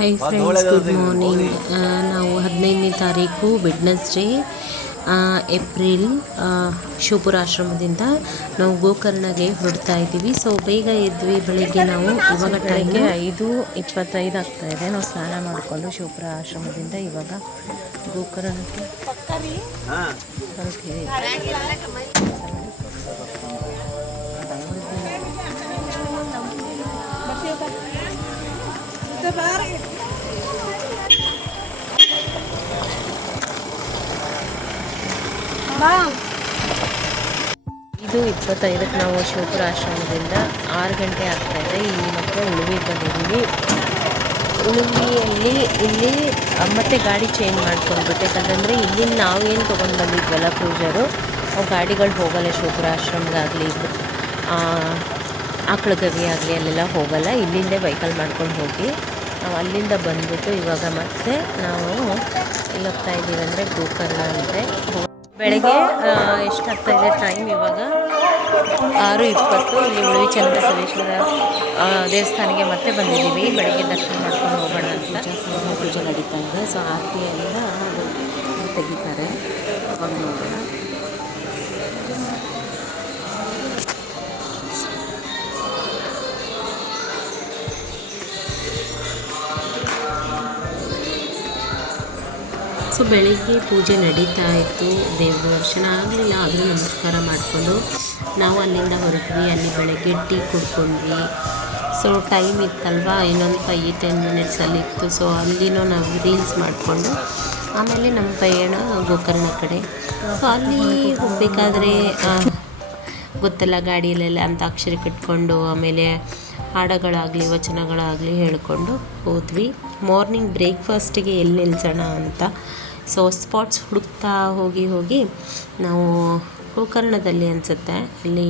Hi friends, good morning. ನಾವು 15ನೇ ತಾರೀಕು Wednesday April Shivapura ಆಶ್ರಮದಿಂದ ನಾವು ಗೋಕರ್ಣಗೆ ಹೊರಡ್ತಾ ಇದ್ದೀವಿ. ಸೊ ಬೇಗ ಎದ್ವಿ. ಬೆಳಗ್ಗೆ ನಾವು ಇವಾಗ ಟೈಮ್ಗೆ 5:25 ಆಗ್ತಾ ಇದೆ. ನಾವು ಸ್ನಾನ ಮಾಡಿಕೊಂಡು ಶಿವಪುರ ಆಶ್ರಮದಿಂದ ಇವಾಗ ಗೋಕರ್ಣಕ್ಕೆ ಹೊರಟಿದ್ದೀವಿ. ಇದು 25ಕ್ಕೆ ನಾವು ಶಿವಪುರ ಆಶ್ರಮದಿಂದ 6 ಗಂಟೆ ಆಗ್ತಾಯಿದೆ. ಇಲ್ಲಿ ಮತ್ತೆ ಉಳುವಿಗೆ ಬಂದಿದ್ದೀವಿ. ಉಳುವಿಯಲ್ಲಿ ಇಲ್ಲಿ ಮತ್ತೆ ಗಾಡಿ ಚೇಂಜ್ ಮಾಡ್ಕೊಂಡ್ಬಿಟ್ಟು, ಯಾಕಂತಂದರೆ ಇಲ್ಲಿ ನಾವು ಏನು ತೊಗೊಂಡು ಬಂದಿದ್ವಲ್ಲ ಕ್ರೂಸರು, ಅವು ಗಾಡಿಗಳು ಹೋಗಲ್ಲ ಶಿವಪುರ ಆಶ್ರಮಗಾಗಲಿ ಆಕಳಗವಿ ಆಗಲಿ ಅಲ್ಲೆಲ್ಲ ಹೋಗಲ್ಲ. ಇಲ್ಲಿಂದೇ ವೆಹಿಕಲ್ ಮಾಡ್ಕೊಂಡು ಹೋಗಿ ನಾವು ಅಲ್ಲಿಂದ ಬಂದ್ಬಿಟ್ಟು ಇವಾಗ ಮತ್ತೆ ನಾವು ಎಲ್ಲಿ ಹೋಗ್ತಾ ಇದ್ದೀವಿ ಅಂದರೆ ಗೋಕರ್ಣ ಅಂದರೆ ಬೆಳಗ್ಗೆ ಎಷ್ಟಾಗ್ತಾ ಇದೆ ಟೈಮ್ ಇವಾಗ 6:20. ಇಲ್ಲಿ ಉಳುವಿ ಚನ್ನಬಸವೇಶ್ವರ ದೇವಸ್ಥಾನಕ್ಕೆ ಮತ್ತೆ ಬಂದಿದ್ದೀವಿ. ಬೆಳಗ್ಗೆ ದರ್ಶನ ಮಾಡ್ಕೊಂಡು ಹೋಗೋಣ ಅಂತ. ಪೂಜೆ ನಡೀತಾ ಇದೆ. ಸೊ ಆರತಿಯಿಂದ ತೆಗಿತಾರೆ. ಅವಾಗ ನೋಡೋಣ. ಸೊ ಬೆಳಿಗ್ಗೆ ಪೂಜೆ ನಡೀತಾ ಇತ್ತು. ದೇವ್ರ ದರ್ಶನ ಆಗಲಿಲ್ಲ, ಆದರೂ ನಮಸ್ಕಾರ ಮಾಡಿಕೊಂಡು ನಾವು ಅಲ್ಲಿಂದ ಹೊರಟ್ವಿ. ಅಲ್ಲಿ ಬೆಳಗ್ಗೆ ಟೀ ಕುಡ್ಕೊಂಡ್ವಿ. ಸೊ ಟೈಮ್ ಇತ್ತಲ್ವ, ಇನ್ನೊಂದು 5-10 ಮಿನಿಟ್ಸಲ್ಲಿ ಇತ್ತು. ಸೊ ಅಲ್ಲಿನೂ ನಾವು ರೀಲ್ಸ್ ಮಾಡಿಕೊಂಡು ಆಮೇಲೆ ನಮ್ಮ ಪಯಣ ಗೋಕರ್ಣ ಕಡೆ. ಸೊ ಅಲ್ಲಿ ಹೋಗಬೇಕಾದ್ರೆ ಗೊತ್ತಲ್ಲ, ಗಾಡಿಯಲ್ಲೆಲ್ಲ ಅಂತಾಕ್ಷರಿ ಕಟ್ಕೊಂಡು ಆಮೇಲೆ ಹಾಡುಗಳಾಗಲಿ ವಚನಗಳಾಗಲಿ ಹೇಳ್ಕೊಂಡು ಹೋದ್ವಿ. ಮಾರ್ನಿಂಗ್ ಬ್ರೇಕ್ಫಾಸ್ಟಿಗೆ ಎಲ್ಲಿ ನಿಲ್ಸೋಣ ಅಂತ ಸೊ ಸ್ಪಾಟ್ಸ್ ಹುಡುಕ್ತಾ ಹೋಗಿ ನಾವು ಗೋಕರ್ಣದಲ್ಲಿ ಅನಿಸುತ್ತೆ, ಅಲ್ಲಿ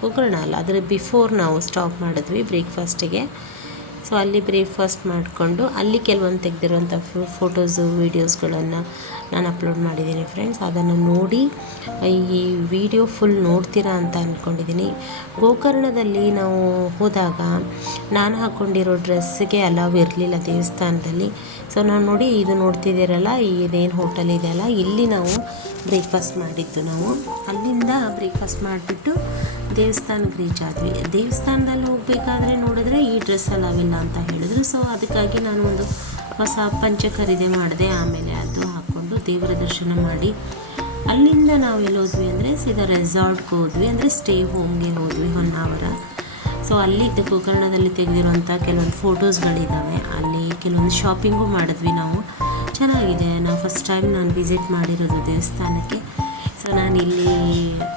ಗೋಕರ್ಣ ಅಲ್ಲ, ಅದರ ಬಿಫೋರ್ ನಾವು ಸ್ಟಾಪ್ ಮಾಡಿದ್ವಿ ಬ್ರೇಕ್ಫಾಸ್ಟಿಗೆ. ಸೊ ಅಲ್ಲಿ ಬ್ರೇಕ್ಫಾಸ್ಟ್ ಮಾಡಿಕೊಂಡು ಅಲ್ಲಿ ಕೆಲವೊಂದು ತೆಗೆದಿರುವಂಥ ಫೋಟೋಸು ವೀಡಿಯೋಸ್ಗಳನ್ನು ನಾನು ಅಪ್ಲೋಡ್ ಮಾಡಿದ್ದೀನಿ ಫ್ರೆಂಡ್ಸ್. ಅದನ್ನು ನೋಡಿ ಈ ವಿಡಿಯೋ ಫುಲ್ ನೋಡ್ತೀರಾ ಅಂತ ಅಂದ್ಕೊಂಡಿದ್ದೀನಿ. ಗೋಕರ್ಣದಲ್ಲಿ ನಾವು ಹೋದಾಗ ನಾನು ಹಾಕ್ಕೊಂಡಿರೋ ಡ್ರೆಸ್ಸಿಗೆ ಅಲಾವ್ ಇರಲಿಲ್ಲ ದೇವಸ್ಥಾನದಲ್ಲಿ. ಸೊ ನಾವು ನೋಡಿ, ಇದು ನೋಡ್ತಿದ್ದೀರಲ್ಲ, ಇದೇನು ಹೋಟೆಲ್ ಇದೆಯಲ್ಲ, ಇಲ್ಲಿ ನಾವು ಬ್ರೇಕ್ಫಾಸ್ಟ್ ಮಾಡಿದ್ದು. ನಾವು ಅಲ್ಲಿಂದ ಬ್ರೇಕ್ಫಾಸ್ಟ್ ಮಾಡಿಬಿಟ್ಟು ದೇವಸ್ಥಾನಕ್ಕೆ ರೀಚ್ ಆದ್ವಿ. ದೇವಸ್ಥಾನದಲ್ಲಿ ಹೋಗಬೇಕಾದ್ರೆ ನೋಡಿದ್ರೆ ಈ ಡ್ರೆಸ್ ಅಲಾವಿಲ್ಲ ಅಂತ ಹೇಳಿದ್ರು. ಸೊ ಅದಕ್ಕಾಗಿ ನಾನು ಒಂದು ಹೊಸ ಪಂಚೆ ಖರೀದಿ ಮಾಡಿದೆ. ಆಮೇಲೆ ಅದು ಹಾಕ್ಕೊಂಡು ದೇವರ ದರ್ಶನ ಮಾಡಿ ಅಲ್ಲಿಂದ ನಾವು ಎಲ್ಲಿ ಹೋದ್ವಿ ಅಂದರೆ ಸೀದಾ ರೆಸಾರ್ಟ್ಗೆ ಹೋದ್ವಿ, ಅಂದರೆ ಸ್ಟೇ ಹೋಮ್ಗೆ ಹೋದ್ವಿ ಹೊನ್ನಾವರ. ಸೊ ಅಲ್ಲಿ ಗೋಕರ್ಣದಲ್ಲಿ ತೆಗೆದಿರುವಂಥ ಕೆಲವೊಂದು ಫೋಟೋಸ್ಗಳಿದ್ದಾವೆ. ಅಲ್ಲಿ ಕೆಲವೊಂದು ಶಾಪಿಂಗು ಮಾಡಿದ್ವಿ ನಾವು. ಚೆನ್ನಾಗಿದೆ. ನಾವು ಫಸ್ಟ್ ಟೈಮ್ ನಾನು ವಿಸಿಟ್ ಮಾಡಿರೋದು ದೇವಸ್ಥಾನಕ್ಕೆ. ಸೊ ನಾನು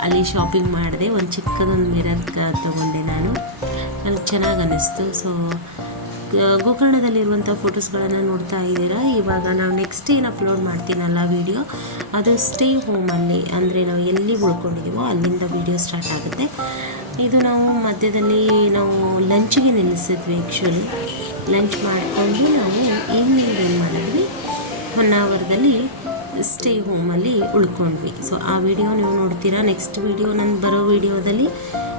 ಅಲ್ಲಿ ಶಾಪಿಂಗ್ ಮಾಡಿದೆ. ಒಂದು ಚಿಕ್ಕದೊಂದು ಮಿರರ್ ತೊಗೊಂಡೆ ನಾನು. ನನಗೆ ಚೆನ್ನಾಗಿ ಅನ್ನಿಸ್ತು. ಸೊ ಗೋಕರ್ಣದಲ್ಲಿರುವಂಥ ಫೋಟೋಸ್ಗಳನ್ನು ನೋಡ್ತಾ ಇದ್ದೀರಾ. ಇವಾಗ ನಾವು ನೆಕ್ಸ್ಟ್ ಏನು ಅಪ್ಲೋಡ್ ಮಾಡ್ತೀನಲ್ಲ ವಿಡಿಯೋ, ಅದು ಸ್ಟೇ ಹೋಮಲ್ಲಿ, ಅಂದರೆ ನಾವು ಎಲ್ಲಿ ಉಳ್ಕೊಂಡಿದ್ದೀವೋ ಅಲ್ಲಿಂದ ವಿಡಿಯೋ ಸ್ಟಾರ್ಟ್ ಆಗುತ್ತೆ. ಇದು ನಾವು ಮಧ್ಯದಲ್ಲಿ ನಾವು ಲಂಚಿಗೆ ನಿಲ್ಲಿಸಿದ್ವಿ. ಆ್ಯಕ್ಚುಲಿ ಲಂಚ್ ಮಾಡಿಕೊಂಡು ನಾವು ಈವ್ನಿಂಗ್ ಏನು ಮಾಡಿದ್ವಿ, ಹೊನ್ನಾವರದಲ್ಲಿ ಸ್ಟೇ ಹೋಮಲ್ಲಿ ಉಳ್ಕೊಂಡ್ವಿ. ಸೊ ಆ ವಿಡಿಯೋ ನೀವು ನೋಡ್ತೀರಾ ನೆಕ್ಸ್ಟ್ ವಿಡಿಯೋ, ನನ್ನ ಬರೋ ವಿಡಿಯೋದಲ್ಲಿ.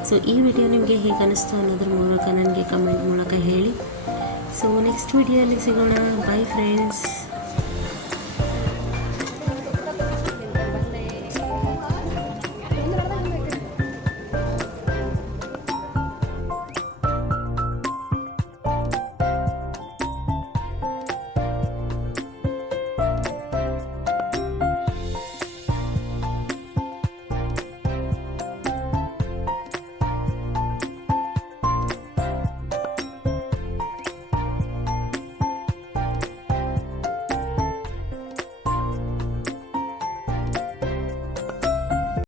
ಸೊ ಈ ವಿಡಿಯೋ ನಿಮಗೆ ಹೇಗೆ ಅನ್ನಿಸ್ತು ಅನ್ನೋದ್ರ ಮೂಲಕ ನನಗೆ ಕಮೆಂಟ್ ಮೂಲಕ ಹೇಳಿ. ಸೊ ನೆಕ್ಸ್ಟ್ ವಿಡಿಯೋದಲ್ಲಿ ಸಿಗೋಣ. By friends.